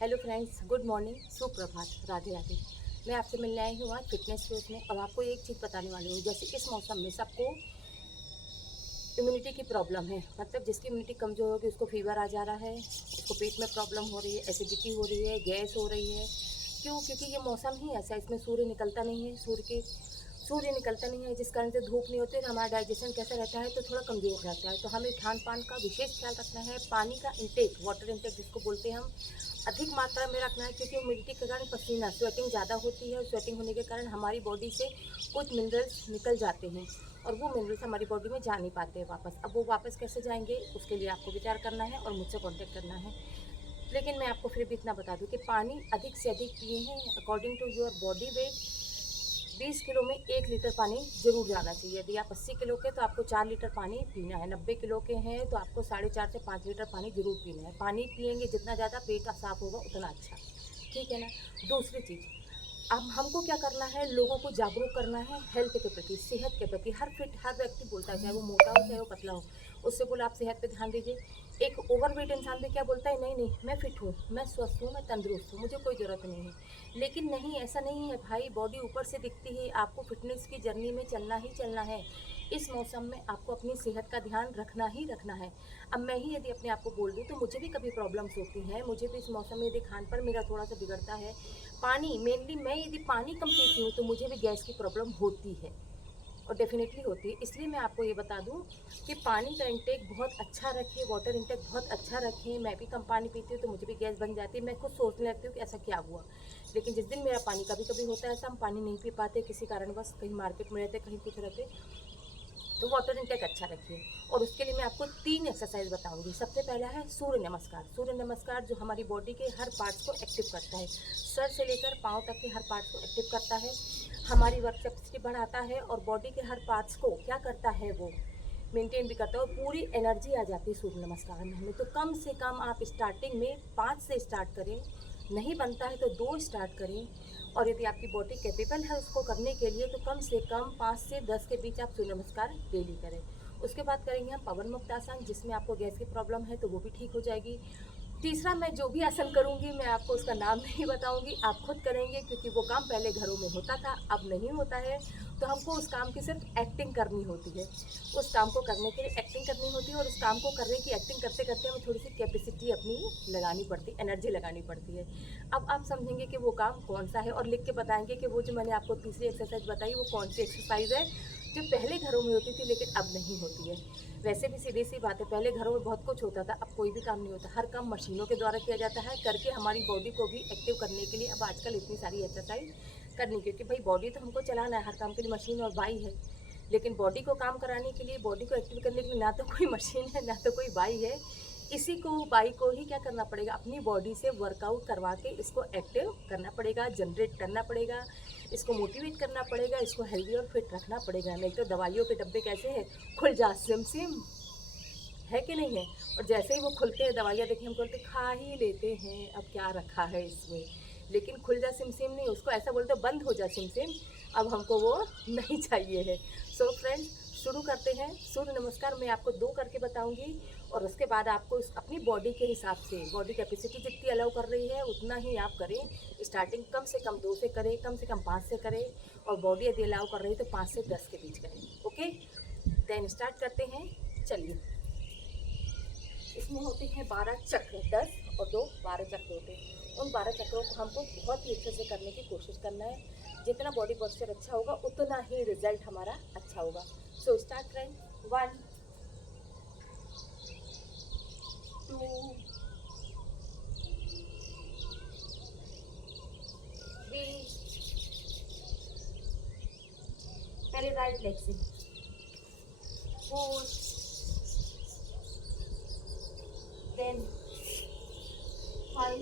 Hello friends, good morning, सुप्रभात, राधे राधे। मैं आपसे मिलने आई हूँ आज फिटनेस के उसमें। अब आपको एक चीज़ बताने वाली हूँ। जैसे इस मौसम में सबको इम्यूनिटी की प्रॉब्लम है, मतलब जिसकी इम्यूनिटी कमज़ोर होगी उसको फीवर आ जा रहा है, उसको पेट में प्रॉब्लम हो रही है, एसिडिटी हो रही है, गैस हो रही है। क्यों? क्योंकि ये मौसम ही ऐसा है, इसमें सूर्य निकलता नहीं है, जिस कारण से धूप नहीं होती है। हमारा डाइजेशन कैसा रहता है, तो थोड़ा कमज़ोर रहता है। तो हमें खान पान का विशेष ख्याल रखना है। पानी का इंटेक, वाटर इंटेक जिसको बोलते हैं हम, अधिक मात्रा में रखना है। क्योंकि ह्यूमिडिटी के कारण पसीना, स्वेटिंग ज़्यादा होती है। स्वेटिंग होने के कारण हमारी बॉडी से कुछ मिनरल्स निकल जाते हैं और वो मिनरल्स हमारी बॉडी में जा नहीं पाते हैं वापस। अब वो वापस कैसे जाएंगे, उसके लिए आपको विचार करना है और मुझसे कांटेक्ट करना है। लेकिन मैं आपको फिर भी इतना बता दूं कि पानी अधिक से अधिक पिए हैं। According to your body weight 20 kilo में 1 लीटर पानी ज़रूर जाना चाहिए। यदि आप 80 किलो के तो आपको 4 लीटर पानी पीना है। 90 किलो के हैं तो आपको 4.5 से 5 लीटर पानी ज़रूर पीना है। पानी पिएंगे जितना ज़्यादा पेट साफ होगा उतना अच्छा, ठीक है ना। दूसरी चीज़, अब हमको क्या करना है, लोगों को जागरूक करना है हेल्थ के प्रति, सेहत के प्रति। हर व्यक्ति बोलता है, चाहे वो मोटा हो चाहे वो पतला हो, उससे बोला आप सेहत पे ध्यान दीजिए। एक ओवरवेट इंसान भी क्या बोलता है, नहीं नहीं मैं फिट हूँ, मैं स्वस्थ हूँ, मैं तंदुरुस्त हूँ, मुझे कोई ज़रूरत नहीं है। लेकिन नहीं, ऐसा नहीं है भाई। बॉडी ऊपर से दिखती है, आपको फिटनेस की जर्नी में चलना ही चलना है। इस मौसम में आपको अपनी सेहत का ध्यान रखना ही रखना है। अब मैं ही यदि अपने आप को बोल दूँ तो मुझे भी कभी प्रॉब्लम्स होती हैं। मुझे भी इस मौसम में यदि खान पर मेरा थोड़ा सा बिगड़ता है, पानी मेनली, मैं यदि पानी कम पीती हूँ तो मुझे भी गैस की प्रॉब्लम होती है और डेफिनेटली होती है। इसलिए मैं आपको ये बता दूं कि पानी का इंटेक बहुत अच्छा रखिए, वाटर इंटेक बहुत अच्छा रखें। मैं भी कम पानी पीती हूँ तो मुझे भी गैस बन जाती है। मैं खुद सोचने लगती हूँ कि ऐसा क्या हुआ। लेकिन जिस दिन मेरा पानी, कभी कभी होता है ऐसा, हम पानी नहीं पी पाते किसी कारणवश, कहीं मार्केट में रहते, कहीं कुछ रहते, तो वाटर इंटेक अच्छा रखिए। और उसके लिए मैं आपको 3 एक्सरसाइज बताऊंगी। सबसे पहला है सूर्य नमस्कार। सूर्य नमस्कार जो हमारी बॉडी के हर पार्ट्स को एक्टिव करता है, सर से लेकर पाँव तक के हर पार्ट्स को एक्टिव करता है, हमारी वर्क कैपेसिटी बढ़ाता है और बॉडी के हर पार्ट्स को क्या करता है, वो मेंटेन भी करता है और पूरी एनर्जी आ जाती है सूर्य नमस्कार में हमें। तो कम से कम आप स्टार्टिंग में 5 से स्टार्ट करें, नहीं बनता है तो 2 स्टार्ट करें। और यदि आपकी बॉडी कैपेबल है उसको करने के लिए तो कम से कम 5 से 10 के बीच आप सूर्य नमस्कार डेली करें। उसके बाद करेंगे हम पवन मुक्त आसन, जिसमें आपको गैस की प्रॉब्लम है तो वो भी ठीक हो जाएगी। तीसरा, मैं जो भी आसन करूँगी मैं आपको उसका नाम नहीं बताऊँगी, आप खुद करेंगे, क्योंकि वो काम पहले घरों में होता था, अब नहीं होता है। तो हमको उस काम की सिर्फ एक्टिंग करनी होती है। उस काम को करने के लिए एक्टिंग करनी होती है और उस काम को करने की एक्टिंग करते करते हमें थोड़ी सी कैपेसिटी अपनी लगानी पड़ती, एनर्जी लगानी पड़ती है। अब आप समझेंगे कि वो काम कौन सा है और लिख के बताएंगे कि वो जो मैंने आपको तीसरी एक्सरसाइज बताई वो कौन सी एक्सरसाइज है, जो पहले घरों में होती थी लेकिन अब नहीं होती है। वैसे भी सीधी सी बात है, पहले घरों में बहुत कुछ होता था, अब कोई भी काम नहीं होता। हर काम मशीनों के द्वारा किया जाता है, करके हमारी बॉडी को भी एक्टिव करने के लिए अब आजकल इतनी सारी एक्सरसाइज करनी, क्योंकि भाई बॉडी तो हमको चलाना है, हर काम के लिए मशीन और बाई है। लेकिन बॉडी को काम कराने के लिए, बॉडी को एक्टिव करने के लिए ना तो कोई मशीन है ना तो कोई बाई है। इसी को, बाई को ही क्या करना पड़ेगा, अपनी बॉडी से वर्कआउट करवा के इसको एक्टिव करना पड़ेगा, जनरेट करना पड़ेगा, इसको मोटिवेट करना पड़ेगा, इसको हेल्दी और फिट रखना पड़ेगा। नहीं तो दवाइयों के डब्बे कैसे हैं, खुल जा सिम सिम, है कि नहीं है। और जैसे ही वो खुलते हैं दवाइयाँ, देखिए हम बोलते खा ही लेते हैं, अब क्या रखा है इसमें। लेकिन खुल जा सिम सिम नहीं, उसको ऐसा बोलते बंद हो जा सिम सिम, अब हमको वो नहीं चाहिए है। सो फ्रेंड्स, शुरू करते हैं। सूर्य नमस्कार मैं आपको 2 करके बताऊंगी और उसके बाद आपको अपनी बॉडी के हिसाब से, बॉडी कैपेसिटी जितनी अलाउ कर रही है उतना ही आप करें। स्टार्टिंग कम से कम 2 से करें, कम से कम 5 से करें, और बॉडी यदि अलाउ कर रही है तो 5 से 10 के बीच करें। ओके, देन स्टार्ट करते हैं। चलिए, इसमें होते हैं 12 चक्र, 10 और 2 12 चक्र होते हैं। उन 12 चक्रों को हमको बहुत ही अच्छे से करने की कोशिश करना है। जितना बॉडी पोस्चर अच्छा होगा उतना ही रिजल्ट हमारा अच्छा होगा। सो स्टार्ट करें। 1 2 3, पहले राइट लेग से, 4, देन 5,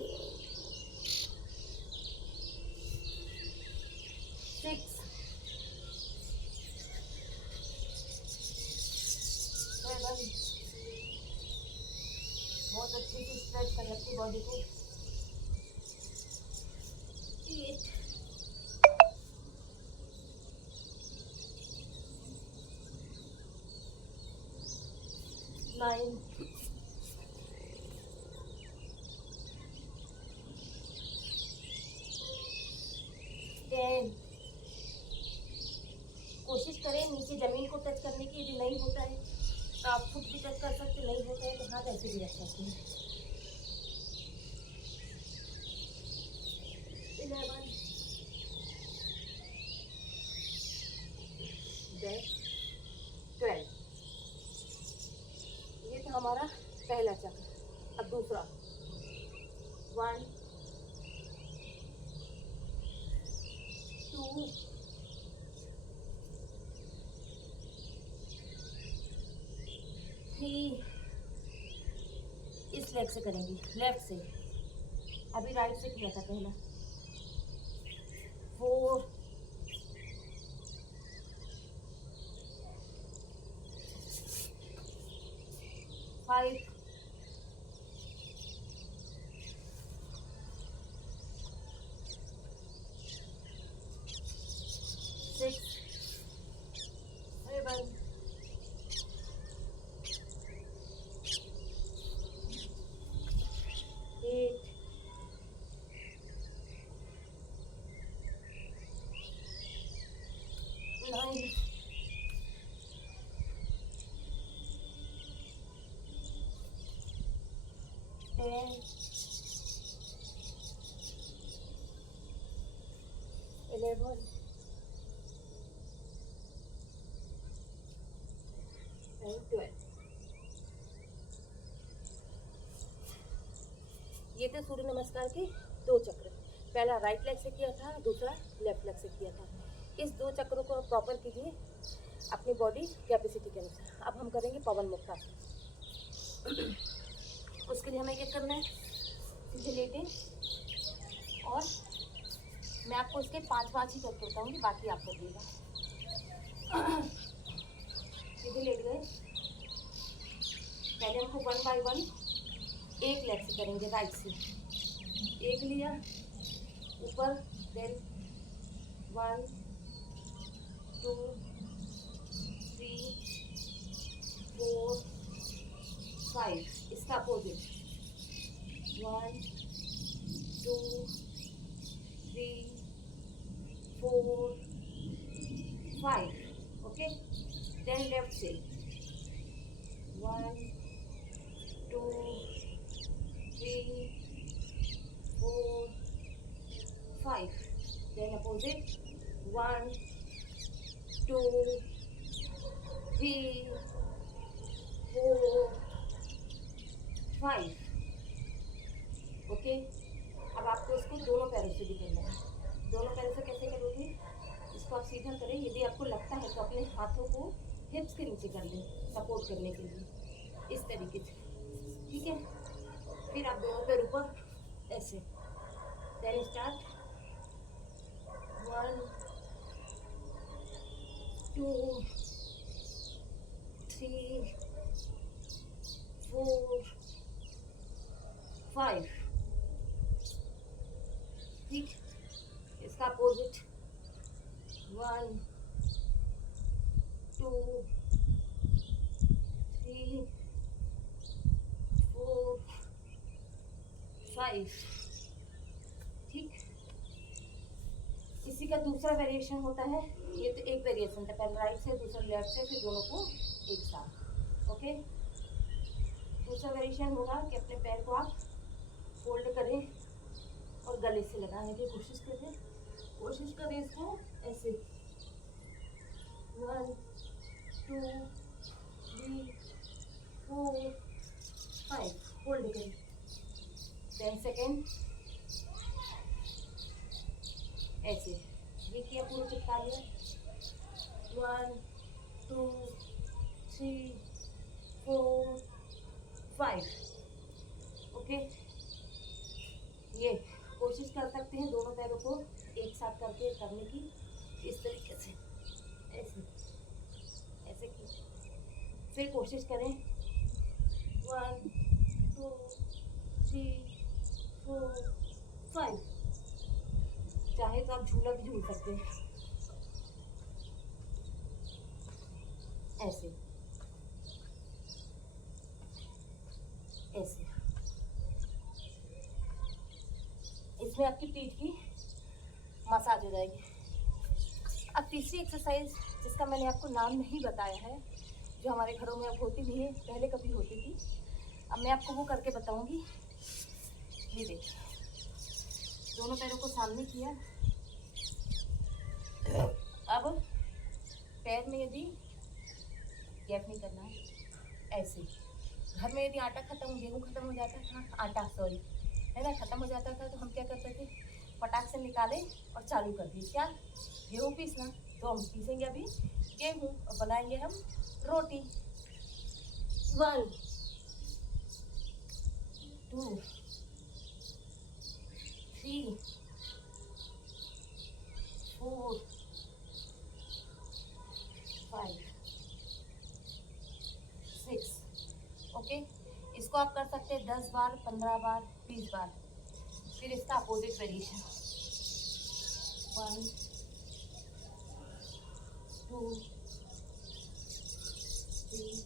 6, 7, बहुत अच्छे से स्ट्रेच कर रखी बॉडी को, 8, 9, नीचे ज़मीन को टच करने की, यदि नहीं होता है तो आप खुद भी टच कर सकते, नहीं होता है तो हाथ ऐसे भी रख सकते हैं। 11 10 12। ये था हमारा पहला चक्र। अब दूसरा 1 2 3। इस लेग से करेंगे, लेफ्ट से, अभी राइट से किया था पहला। 4 5 6 7 8 9 10 11 and 12। ये थे सूर्य नमस्कार के 2 चक्र। पहला राइट लेग से किया था, दूसरा लेफ्ट लेग से किया था। इस 2 चक्रों को प्रॉपर कीजिए अपनी बॉडी कैपेसिटी के अनुसार। अब हम करेंगे पवन मुक्तासन। उसके लिए हमें क्या करना है, सीधे लेटें और मैं आपको इसके 5 ही करके बताऊँगी, बाकी आप करिएगा। सीधे लेट गए। पहले हमको 1 बाय 1 एक लेग से करेंगे, राइट से। एक लिया ऊपर, देन 1 2 3 4 5। इसका अपोजिट 1 2 3 4 5। ओके, देन लेफ्ट से 1 2 3 4 5। Then opposite 1 2 3 4 5। ओके, अब आपको इसको दोनों पैरों से भी करना है। दोनों पैरों से कैसे करोगे, इसको आप सीधा करें। यदि आपको लगता है तो अपने हाथों को हिप्स के नीचे कर लें सपोर्ट करने के लिए, इस तरीके से। ठीक है, फिर आप दोनों पैर ऊपर ऐसे। Then start 1 2 3 4 5। ठीक, इसका अपोजिट 1 2 3 4 5। ठीक, इसी का दूसरा वेरिएशन होता है। ये तो एक वेरिएशन था, पहले राइट से, दूसरा लेफ्ट से, फिर दोनों को एक साथ। ओके, दूसरा वेरिएशन होगा कि अपने पैर को आप फोल्ड करें और गले से लगाने की कोशिश करें इसको ऐसे। 1 2 3 4 5, होल्ड करें। 10 सेकेंड ऐसे, ये किया, पूरा चिपका लिया। 1 2 3 4 5। ओके, ये कोशिश कर सकते हैं दोनों पैरों को एक साथ करके करने की, इस तरीके से ऐसे ऐसे की। फिर कोशिश करें 1 2 3 4 5। चाहे तो आप झूला भी झूल सकते हैं ऐसे ऐसे। इसमें आपकी पीठ की मसाज हो जाएगी। अब तीसरी एक्सरसाइज जिसका मैंने आपको नाम नहीं बताया है, जो हमारे घरों में अब होती नहीं है, पहले कभी होती थी। अब मैं आपको वो करके बताऊंगी। ये देखिए, दोनों पैरों को सामने किया। अब पैर में यदि गैप नहीं करना है, ऐसे घर में यदि आटा खत्म, गेहूँ खत्म हो जाता था, आटा सॉरी है ना, खत्म हो जाता था, तो हम क्या करते थे, फटाक से निकाले और चालू कर दिए क्या, गेहूँ पीसना। तो हम पीसेंगे अभी गेहूँ और बनाएंगे हम रोटी। 1 2 3 4 5 6। ओके, इसको आप कर सकते हैं 10 बार, 15 बार, 20 बार। फिर इसका अपोजिट वेरिएशन 1 2 3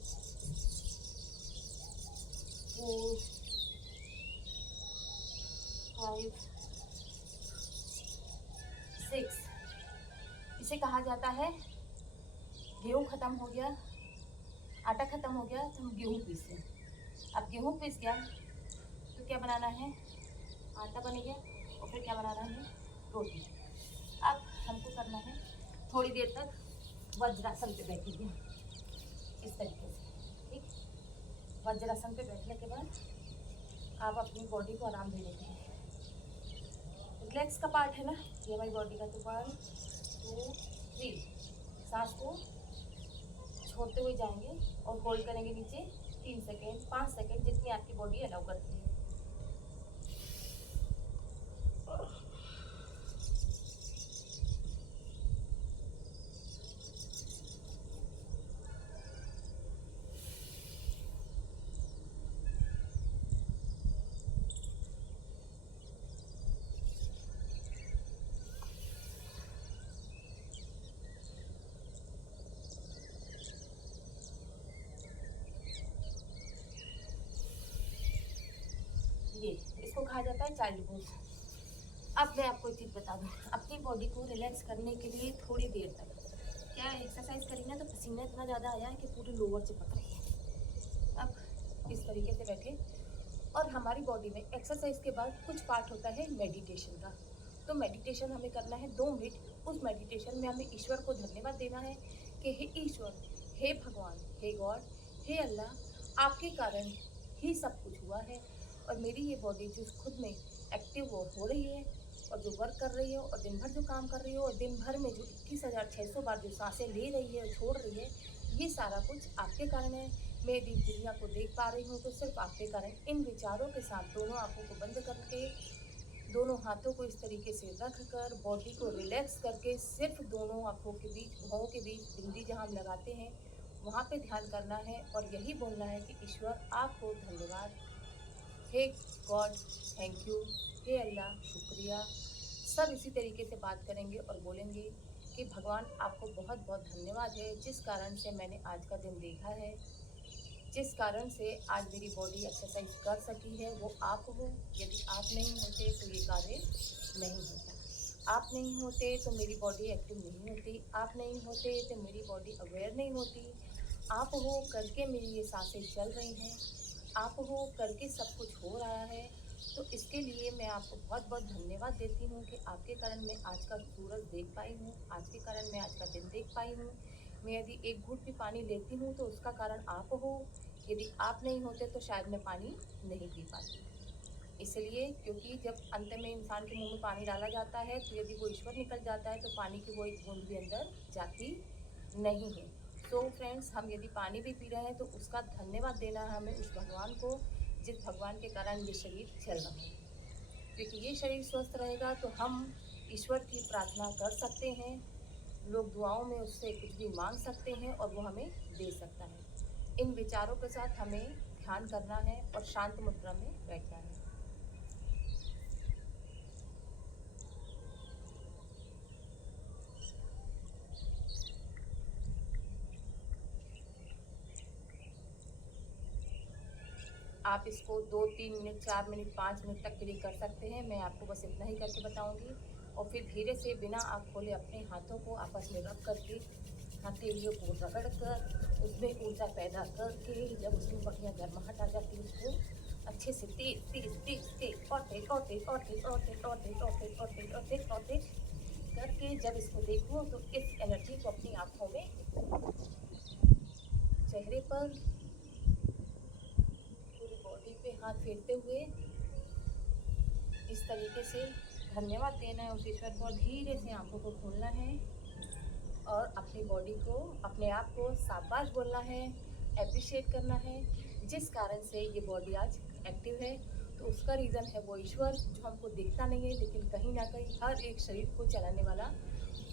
4 5 6। इसे कहा जाता है गेहूँ खत्म हो गया, आटा खत्म हो गया तो हम गेहूँ पीसते हैं। अब गेहूँ पीस गया तो क्या बनाना है, आटा बन गया और फिर क्या बनाना है, रोटी। अब हमको करना है थोड़ी देर तक वज्रासन पे बैठिए इस तरीके से, ठीक। वज्रासन पे बैठने के बाद आप अपनी बॉडी को आराम दे देते हैं। लेग्स का पार्ट है ना, ये हमारी बॉडी का। तो 1 2 3, सांस को छोड़ते हुए जाएंगे और होल्ड करेंगे नीचे 3 सेकेंड, 5 सेकेंड, जितनी आपकी बॉडी अलाउ करती है। ये इसको कहा जाता है चाइल्ड पोज। अब मैं आपको एक चीज़ बता दूँ, अपनी बॉडी को रिलैक्स करने के लिए थोड़ी देर तक क्या एक्सरसाइज करी ना, तो पसीना इतना ज़्यादा आया है कि पूरी लोअर चिपक रही है। अब इस तरीके से बैठे और हमारी बॉडी में एक्सरसाइज के बाद कुछ पार्ट होता है मेडिटेशन का। तो मेडिटेशन हमें करना है 2 मिनट। उस मेडिटेशन में हमें ईश्वर को धन्यवाद देना है कि हे ईश्वर, हे भगवान, हे गॉड, हे अल्लाह, आपके कारण ही सब कुछ हुआ है और मेरी ये बॉडी जो खुद में एक्टिव हो रही है और जो वर्क कर रही है और दिन भर जो काम कर रही है और दिन भर में जो 21,600 बार जो सांसें ले रही है और छोड़ रही है, ये सारा कुछ आपके कारण है। मैं यदि दुनिया को देख पा रही हूँ तो सिर्फ आपके कारण। इन विचारों के साथ दोनों आंखों को बंद करके, दोनों हाथों को इस तरीके से रख कर, बॉडी को रिलैक्स करके, सिर्फ दोनों आंखों के बीच, भौं के बीच बिंदी जहाँ हम लगाते हैं वहाँ पे ध्यान करना है और यही बोलना है कि ईश्वर आपको धन्यवाद, हे गॉड थैंक यू, हे अल्लाह शुक्रिया। सब इसी तरीके से बात करेंगे और बोलेंगे कि भगवान आपको बहुत बहुत धन्यवाद है, जिस कारण से मैंने आज का दिन देखा है, जिस कारण से आज मेरी बॉडी एक्सरसाइज कर सकी है, वो आप हो। यदि आप नहीं होते तो ये कार्य नहीं होता। आप नहीं होते तो मेरी बॉडी एक्टिव नहीं होती। आप नहीं होते तो मेरी बॉडी अवेयर नहीं होती। आप हो करके मेरी ये सांसें चल रही हैं। आप हो करके सब कुछ हो रहा है। तो इसके लिए मैं आपको बहुत बहुत धन्यवाद देती हूँ कि आपके कारण मैं आज का सूरज देख पाई हूँ, आज के कारण मैं आज का दिन देख पाई हूँ। मैं यदि एक घूंट भी पानी लेती हूँ तो उसका कारण आप हो। यदि आप नहीं होते तो शायद मैं पानी नहीं पी पाती। इसलिए क्योंकि जब अंत में इंसान के मुंह में पानी डाला जाता है तो यदि वो ईश्वर निकल जाता है तो पानी की वो एक बूंद भी अंदर जाती नहीं है। तो फ्रेंड्स, हम यदि पानी भी पी रहे हैं तो उसका धन्यवाद देना है हमें उस भगवान को, जिस भगवान के कारण ये शरीर चल रहा है। क्योंकि ये शरीर स्वस्थ रहेगा तो हम ईश्वर की प्रार्थना कर सकते हैं, लोग दुआओं में उससे कुछ भी मांग सकते हैं और वो हमें दे सकता है। इन विचारों के साथ हमें ध्यान करना है और शांत मुद्रा में बैठना है। आप इसको 2-3 मिनट, 4 मिनट, 5 मिनट तक के लिए कर सकते हैं। मैं आपको बस इतना ही करके बताऊंगी और फिर धीरे से बिना आँख खोले अपने हाथों को आपस में रख करके हथेलियों को रगड़ कर उसमें ऊर्जा पैदा करके जब उसमें बढ़िया गर्माहट आ जाती है उसको अच्छे से तेज तेज तेज तेज और तेज और तेज और तेज और तेज और तेज और तेज और तेज और तेज और तेज करके जब इसको देखो तो इस एनर्जी को अपनी आँखों में, चेहरे पर, पूरी बॉडी पे हाथ फेरते हुए इस तरीके से धन्यवाद देना है उस ईश्वर को। धीरे से आंखों को खोलना है और अपनी बॉडी को, अपने आप को शाबाश बोलना है, एप्रिशिएट करना है। जिस कारण से ये बॉडी आज एक्टिव है तो उसका रीज़न है वो ईश्वर, जो हमको दिखता नहीं है लेकिन कहीं ना कहीं हर एक शरीर को चलाने वाला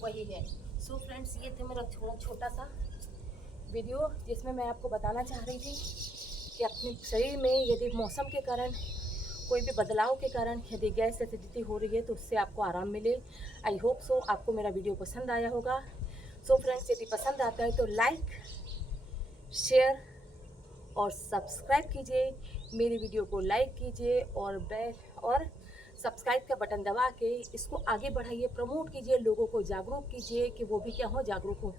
वही है। सो फ्रेंड्स, ये थे मेरा छोटा सा वीडियो जिसमें मैं आपको बताना चाह रही थी कि अपने शरीर में यदि मौसम के कारण, कोई भी बदलाव के कारण यदि गैस एसिडिटी हो रही है तो उससे आपको आराम मिले। आई होप सो आपको मेरा वीडियो पसंद आया होगा। सो फ्रेंड्स, यदि पसंद आता है तो लाइक, शेयर और सब्सक्राइब कीजिए। मेरी वीडियो को लाइक कीजिए और बेल और सब्सक्राइब का बटन दबा के इसको आगे बढ़ाइए, प्रमोट कीजिए, लोगों को जागरूक कीजिए कि वो भी क्या हो, जागरूक हो।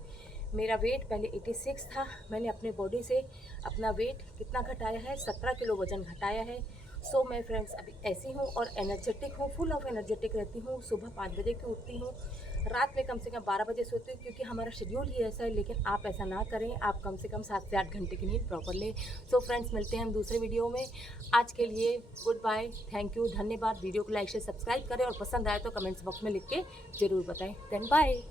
मेरा वेट पहले 86 था, मैंने अपने बॉडी से अपना वेट कितना घटाया है, 17 किलो वज़न घटाया है। सो मैं फ्रेंड्स अभी ऐसी हूँ और एनर्जेटिक हूँ, फुल ऑफ एनर्जेटिक रहती हूँ। सुबह 5 बजे की उठती हूँ, रात में कम से कम 12 बजे सोती हूँ क्योंकि हमारा शेड्यूल ही ऐसा है। लेकिन आप ऐसा ना करें, आप कम से कम 7 से 8 घंटे की नींद प्रॉपर लें। सो फ्रेंड्स, मिलते हैं हम दूसरे वीडियो में। आज के लिए गुड बाय, थैंक यू, धन्यवाद। वीडियो को लाइक शेयर सब्सक्राइब करें और पसंद आए तो कमेंट्स बॉक्स में लिख के ज़रूर बताएं। Then bye.